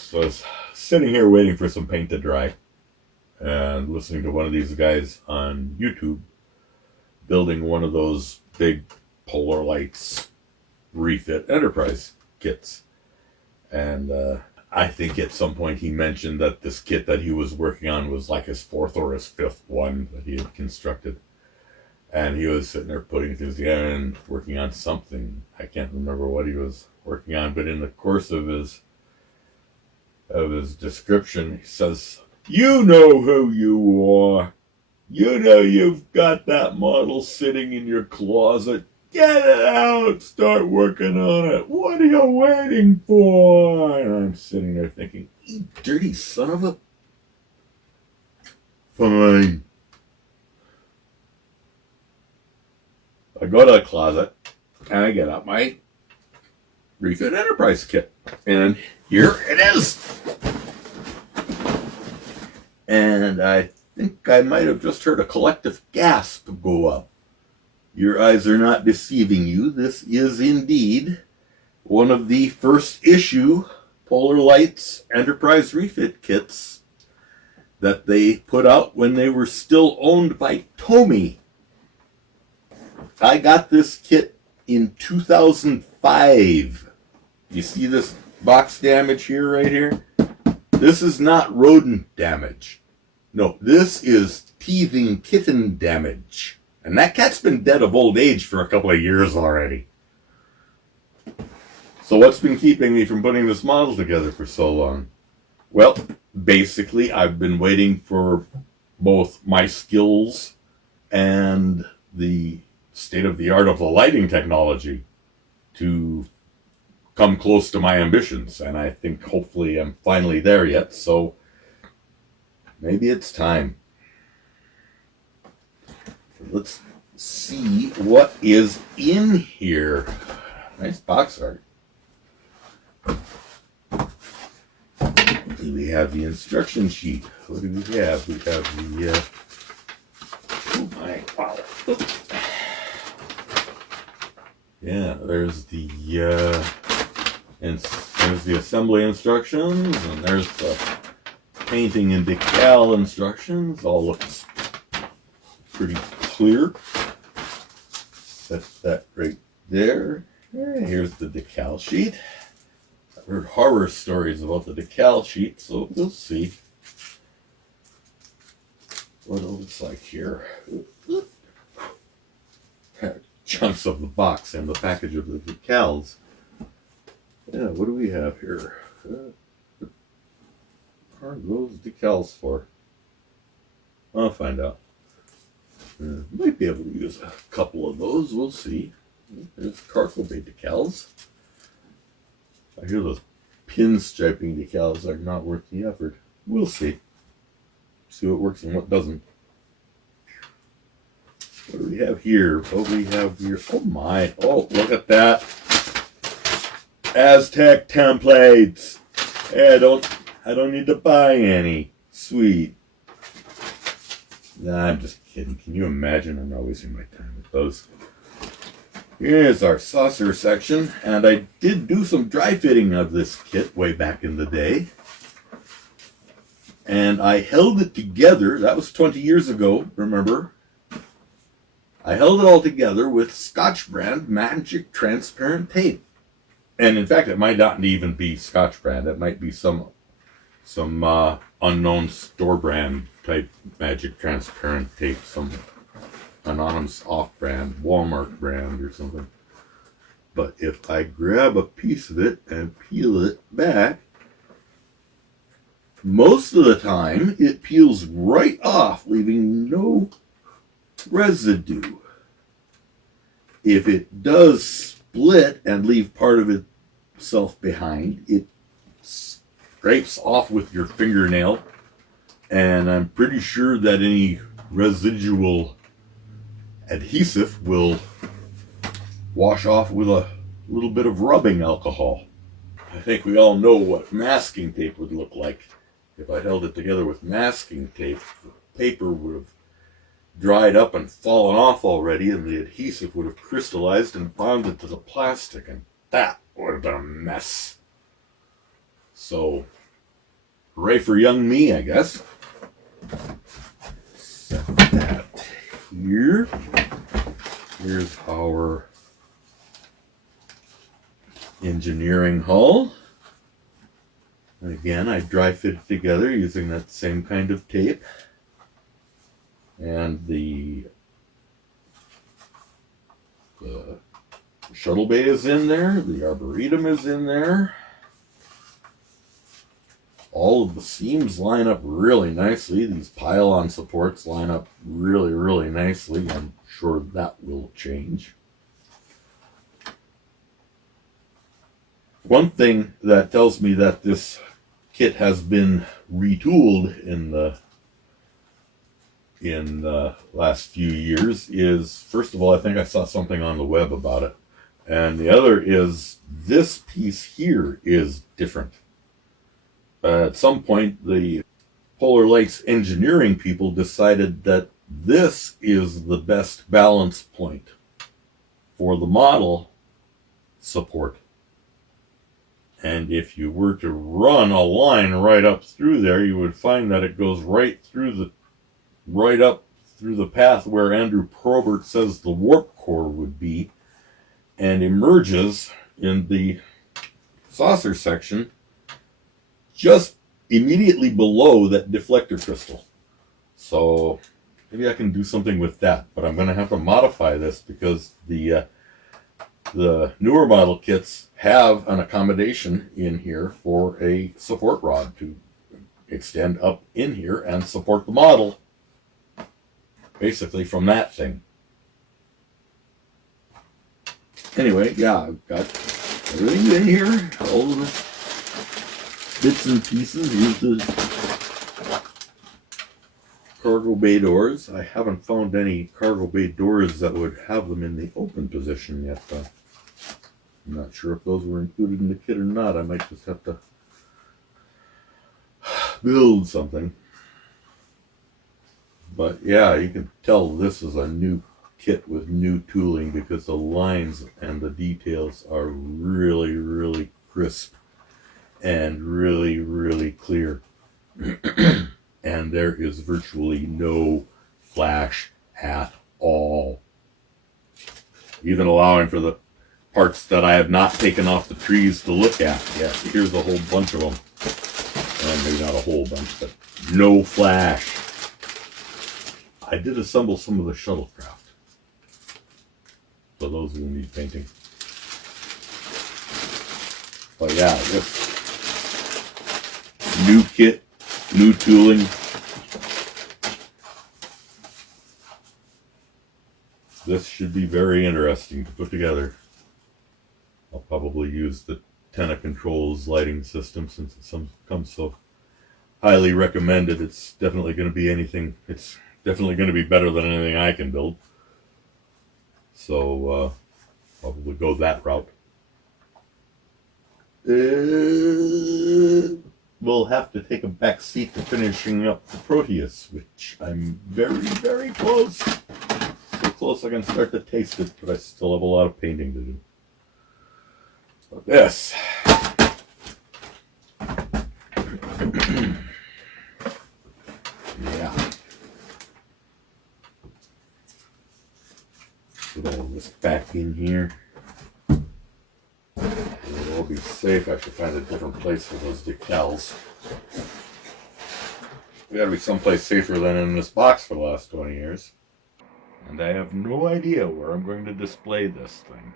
So I was sitting here waiting for some paint to dry and listening to one of these guys on YouTube building one of those big Polar Lights Refit Enterprise kits. And I think at some point he mentioned that this kit that he was working on was like his fourth or his fifth one that he had constructed. And he was sitting there putting things together and working on something. I can't remember what he was working on, but in the course of his description, he says, "You know who you are. You know you've got that model sitting in your closet. Get it out. Start working on it. What are you waiting for?" And I'm sitting there thinking, "You dirty son of a..." Fine. I go to the closet and I get out my Refit Enterprise kit. And here it is. And I think I might have just heard a collective gasp go up. Your eyes are not deceiving you. This is indeed one of the first issue Polar Lights Enterprise refit kits that they put out when they were still owned by Tomy. I got this kit in 2005. You see this box damage here, right here? This is not rodent damage. No, this is teething kitten damage. And that cat's been dead of old age for a couple of years already. So what's been keeping me from putting this model together for so long? Well, basically, I've been waiting for both my skills and the state of the art of the lighting technology to come close to my ambitions. And I think hopefully I'm finally there yet. So maybe it's time. Let's see what is in here. Nice box art. We have the instruction sheet. What do we have? We have the... oh my, wow. Yeah, there's the there's the assembly instructions, and there's the painting and decal instructions. All looks pretty clear. That's that right there. Here's the decal sheet. I've heard horror stories about the decal sheet, so we'll see what it looks like here. Chunks of the box and the package of the decals. Yeah, what do we have here? What are those decals for? I'll find out. Might be able to use a couple of those. We'll see. There's Carco Bay decals. I hear those pinstriping decals are not worth the effort. We'll see. See what works and what doesn't. What do we have here? What do we have here? Oh my. Oh, look at that. Aztec templates. Hey, I don't need to buy any. Sweet. Nah, I'm just kidding. Can you imagine? I'm not wasting my time with those. Here's our saucer section. And I did do some dry fitting of this kit way back in the day. And I held it together. That was 20 years ago, remember? I held it all together with Scotch brand magic transparent tape. And in fact, it might not even be Scotch brand. It might be some unknown store brand type magic transparent tape, some anonymous off brand, Walmart brand or something. But if I grab a piece of it and peel it back, most of the time it peels right off, leaving no residue. If it does split and leave part of itself behind, it scrapes off with your fingernail, and I'm pretty sure that any residual adhesive will wash off with a little bit of rubbing alcohol. I think we all know what masking tape would look like. If I held it together with masking tape, the paper would have dried up and fallen off already, and the adhesive would have crystallized and bonded to the plastic, and that would have been a mess. So hooray for young me, I guess. Set that here. Here's our engineering hull. And again, I dry fit it together using that same kind of tape. And the shuttle bay is in there. The arboretum is in there. All of the seams line up really nicely. These pylon supports line up really, really nicely. I'm sure that will change. One thing that tells me that this kit has been retooled in the last few years is, first of all, I think I saw something on the web about it. And the other is this piece here is different. At some point, the Polar Lakes engineering people decided that this is the best balance point for the model support. And if you were to run a line right up through there, you would find that it goes right up through the path where Andrew Probert says the warp core would be, and emerges in the saucer section just immediately below that deflector crystal. So maybe I can do something with that, but I'm going to have to modify this because the newer model kits have an accommodation in here for a support rod to extend up in here and support the model basically from that thing. Anyway, yeah, I've got everything in here, all of the bits and pieces. Here's the cargo bay doors. I haven't found any cargo bay doors that would have them in the open position yet. I'm not sure if those were included in the kit or not. I might just have to build something. But yeah, you can tell this is a new kit with new tooling because the lines and the details are really, really crisp and really, really clear. And there is virtually no flash at all. Even allowing for the parts that I have not taken off the trees to look at yet. Here's a whole bunch of them. Well, maybe not a whole bunch, but no flash. I did assemble some of the shuttlecraft. So those will need painting. But yeah, this new kit, new tooling. This should be very interesting to put together. I'll probably use the Tenna Controls lighting system since it comes so highly recommended. It's definitely going to be anything. It's definitely going to be better than anything I can build. So probably go that route. We'll have to take a back seat to finishing up the Proteus, which I'm very, very close. So close I can start to taste it, but I still have a lot of painting to do. But this. Yeah. Put all this back in here. It'll all be safe. I should find a different place for those decals. We gotta be someplace safer than in this box for the last 20 years. And I have no idea where I'm going to display this thing.